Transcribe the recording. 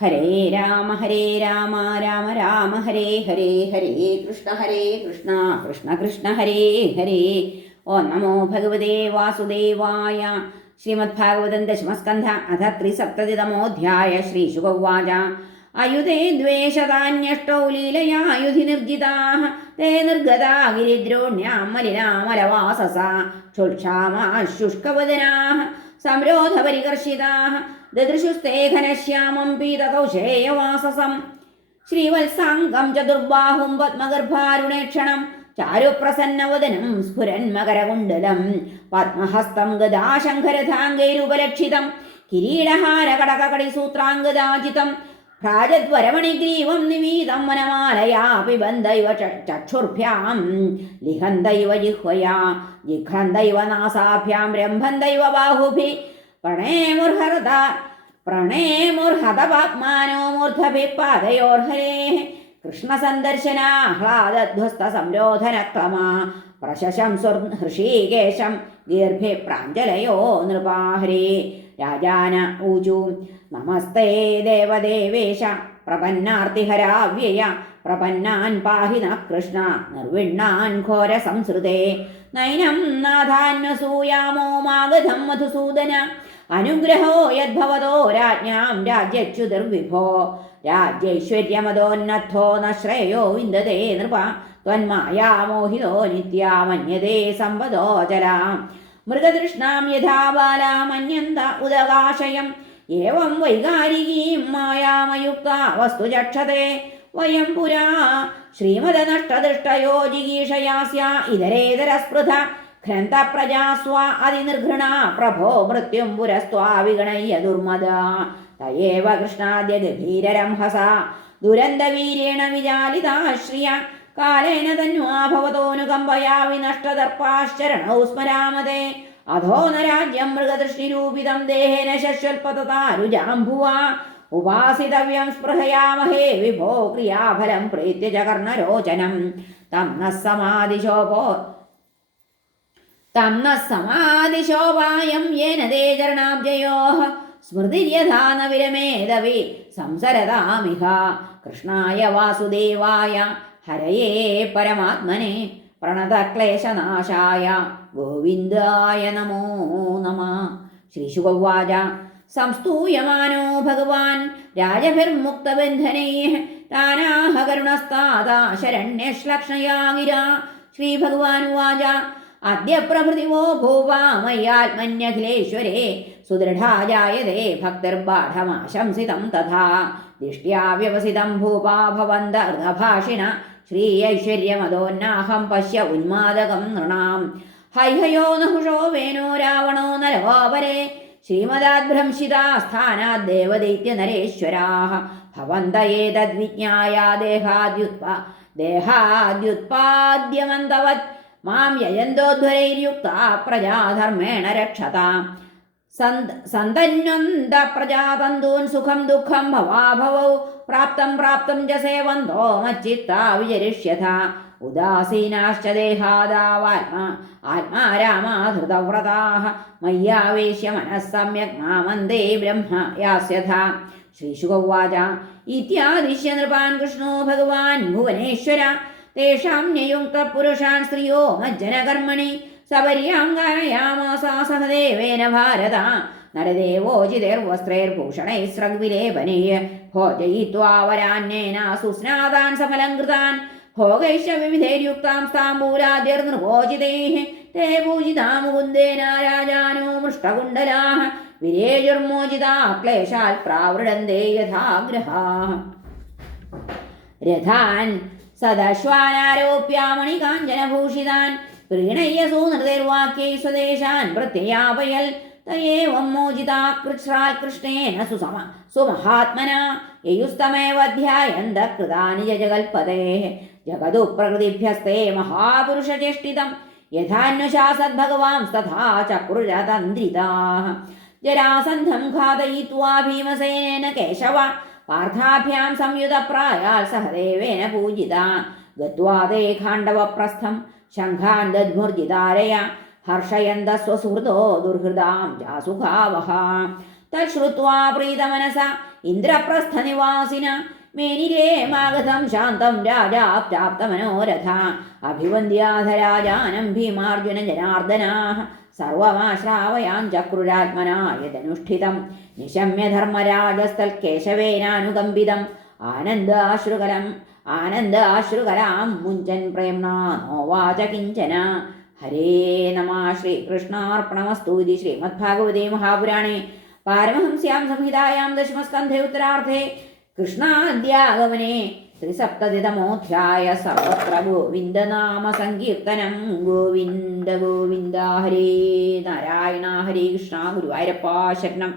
ഹരേ രാമ ഹരേ രാമ രാമ രാമ ഹരേ ഹരേ ഹരേ കൃഷ്ണ ഹരേ കൃഷ്ണ കൃഷ്ണ കൃഷ്ണ ഹരേ ഹരേ. ഓ നമോ ഭഗവതേ വാസുദേവായ ശ്രീമദ് ഭാഗവതം ദശമസ്കന്ധ അഥ ത്രിസപ്തതിതമോധ്യായ ശ്രീശുഗൗവാച അയുധേ ദ്വേഷതാന്യഷ്ടൗ ലീലയായുധി നിർജിതാः ते ദദൃശുസ്തേഘനശ്യാമം പീതകൗശേയവാസസം ശ്രീവത്സാംഗം ചതുർബാഹും പത്മഗർഭാരുണേക്ഷണം. ചാരുപ്രസന്നവദനം സ്ഫുരൻ മകരകുണ്ടലം പത്മഹസ്തം ഗദാശങ്കരഥാംഗൈരുപലക്ഷിതം കിരീടഹാരകടകടിസൂത്രാംഗദാജിതം രാജദ്വരമണിഗ്രീവം നിവീതം വനമാലയാ പിബന്ധൈവ ചക്ഷുർഭ്യാം. ലിഹന്തൈവ ജിഹ്വയാ. ജിഘ്രന്തൈവ നാസാഭ്യാം. രംഭന്തൈവ ബാഹുഭി. പ്രണേ മുർഹൃത പ്രണേ മുർഹതപാപ്മാനോ മൂർധഭിപാദയോർഹരേ കൃഷ്ണസന്ദർശന ആഹ്ലാദധ്വസ്ത സംരോധനക്ലമാ പ്രശശം സുർ ഹൃഷീകേശം ഗീർഭി പ്രാഞ്ജലയോ നൃപാഹരി. രാജാന ഊജു നമസ്തേ ദേവദേവേശ പ്രപന്നാർത്തിഹരാവ്യയ പ്രപന്നാൻ പാഹിന കൃഷ്ണ നിർവിണ്ണാൻ ഘോര സംസൃതേ. നൈനം നാഥാന്വസൂയാമോ മാഗധം മധുസൂദന അനുഗ്രഹോ യദ്ഭവതോ രാജ്ഞാം രാജ്യച്യുതിർവിഭോ. രാജ്യൈശ്വര്യമതോന്നദ്ധോ ന ശ്രേയോ വിന്ദതേ നൃപ. ത്വന്മായാമോഹിതോ നിത്യാമന്യതേ സമ്പദോ ചലാം മൃഗതൃഷ്ണാം യഥാ ബാലാമന്യന്ത ഉദകാശയം. ഏവം വൈകാരികീം മായാമയുക്ത വസ്തുചക്ഷതേ വയം പുരാ. ശ്രീമദനഷ്ടദൃഷ്ടയോ ജിഗീഷയാസ്യ. ഘ്രന്ഥപ്രജാസ്വ അതിനിർഘൃണ. പ്രഭോ മൃത്യും പുരസ്ത്വാ ദുർമദ. തയേവ കൃഷ്ണാദ്യ ഗഭീരരംഹസ ദുരന്തവീര്യേണ വിജാലിതാശ്രിയ കാലേന തന്വാ ഭവതോനുകമ്പയാ വിനഷ്ടദർപ്പാശ്ചരണൗ സ്മരാമതേ. അധോ മൃഗദൃഷ്ടിരൂപിതം ദേഹേന ഉപാസിതവ്യം സ്പൃഹയാമഹേ വിഭോ ക്രിയാഫലം പ്രീത്യജകർണരോചനം. തം ന തം ന സമാധിശോപായം യേന തേ ചരണാബ്ജയോ സ്മൃതിര്യഥാ ന വിരമേദവി സംസരതാമിഹ. കൃഷ്ണായ വാസുദേവായ ഹരയേ പരമാത്മനെ പ്രണതക്ലേശനാശായ. ഗോവിന്ദായ നമോ നമ. ശ്രീശുഗവാച സംസ്തൂയമാനോ ഭഗവാൻ രാജഭിർമുക്തബന്ധനൈ താനാഹ കരുണസ്താതാ ശരണ്യശ്ലക്ഷ്ണയാ ഗിര ശ്രീഭഗവാനുവാച അദ്യ പ്രഭൃതിമോ ഭൂവാമയാത്മന്യഖിലേശ്വരേ സുദൃഢാജായതേ ഭക്തിർബാഠമാശംസിതം തഥാ. ദിഷ്ട്യാ വ്യവസിതം ഭൂപാ ശ്രീയൈശ്വര്യമതോന്നാഹം പശ്യ ഉന്മാദകം നൃണാം. ഹൈഹയോ നഹുഷോ വേനോ രാവണോ നരവാപരേ ശ്രീമദാദ്ഭ്രംശിതാസ്ഥാനാത് ദേവദൈത്യനരേശ്വരാः ഭവന്ത ദേഹാദ്യുത്പാദ്യമന്തവത് മാം യജന്തോധ്വരൈര്യുക്ത പ്രജാധർമ്മേണ രക്ഷതാം. സന്തന്വന്ത പ്രജാതന്തൂൻ സുഖം ദുഃഖം ഭവാഭവൗ. പ്രാപ്തം പ്രാപ്തം ച സേവന്തോ മച്ചിത്താ വിചരിഷ്യഥ ഉദാസീനാശ്ച ദേഹാദാവാത്മാ ആത്മാരാമാധൃതവ്രതാः മയ്യാവേശ്യ മനഃ സമ്യക് മാമന്ദേ ബ്രഹ്മ യാസ്യഥ. ശ്രീശുകവാച ഇത്യാദിശ്യ നൃപാൻ കൃഷ്ണോ ഭഗവാൻ ഭുവനേശ്വര. തേഷാം നിയുക്ത പുരുഷാൻ സ്ത്രിയോ മജ്ജനകർമ്മണി സപര്യാങ്കാരയാമാസാ സഹദേവേന ഭാരത നരദേവോചിതൈർവസ്ത്രൈർഭൂഷണൈസ്രഗ്വിലേപനൈ ഭോജയിത്വാ വരാന്യേന സുസ്നാതാൻ സഫലം കൃതാൻ ഭോഗൈശ്ച വിവിധൈര്യുക്താം സ്ഥാംബൂലാദ്യർനൃഭോജിതൈः ते पूजिता मुकुन्देन राजानो मृष्टकुण्डलाः विरेजुर्मोचिता क्लेशात् प्रावृडन्ते यथाग्रहाः रथान् സദാശ്വാനാരോപ്യാമണികാഞ്ചനഭൂഷിതാൻ പ്രീണയ്യ സൂനൃതൈർവാക്യൈ സ്വദേശാൻ പ്രത്യയാപയൽ തയേവം മോചിതാകൃഷ്രാൽകൃഷ്ണേന സുസമ സുമഹാത്മന യയുസ്തമേവധ്യായന്ത കൃതാനി ജജകൽപതേ ജഗതു പ്രകൃതിഭ്യസ്തേ മഹാപുരുഷചേഷ്ടിതം യഥാന്വശാസദ്ഭഗവാം തഥാ ചക്രുരതന്ത്രിതാ ജരാസന്ധം ഘാതയിത്വാ ഭീമസേനേന കേശവ पार्थाभ्यां संयुतप्रायाः सहदेवेन पूजिता गत्वा ते खाण्डवप्रस्थं शङ्खान् दद्मुर्जितारया हर्षयन्तः स्वसुहृदो दुर्हृदां जासुखावः तच्छ्रुत्वा प्रीतमनसा इन्द्रप्रस्थनिवासिन मेनिरेमागतं शान्तं राजा प्राप्तमनोरथा अभिवन्द्याधराजानं भीमार्जुनजनार्दनाः രാജാനം ഭീമാർജുന ജനാർദ്ദനാः ആനന്ദ ആശ്രുകരം ആനന്ദ ആശ്രുകരാം മുഞ്ചൻ പ്രേംണ നോവാച കിഞ്ചന. ഹരേ നമ ശ്രീകൃഷ്ണാർപ്പണമസ്തു ഇതി ശ്രീമദ്ഭാഗവതേ മഹാപുരാണേ. പാരമഹംസ്യാം സംഹിതായാം ദശമസ്കന്ധേ ഉത്തരാർത്ഥേ കൃഷ്ണാദ്യാഗമനെ ത്രിസപ്തതിതമോധ്യായ സർവത്ര ഗോവിന്ദനാമ സങ്കീർത്തനം ഗോവിന്ദ ഗോവിന്ദ ഹരേ നാരായണ ഹരേ കൃഷ്ണ ഗുരുവായൂരപ്പ ശരണം.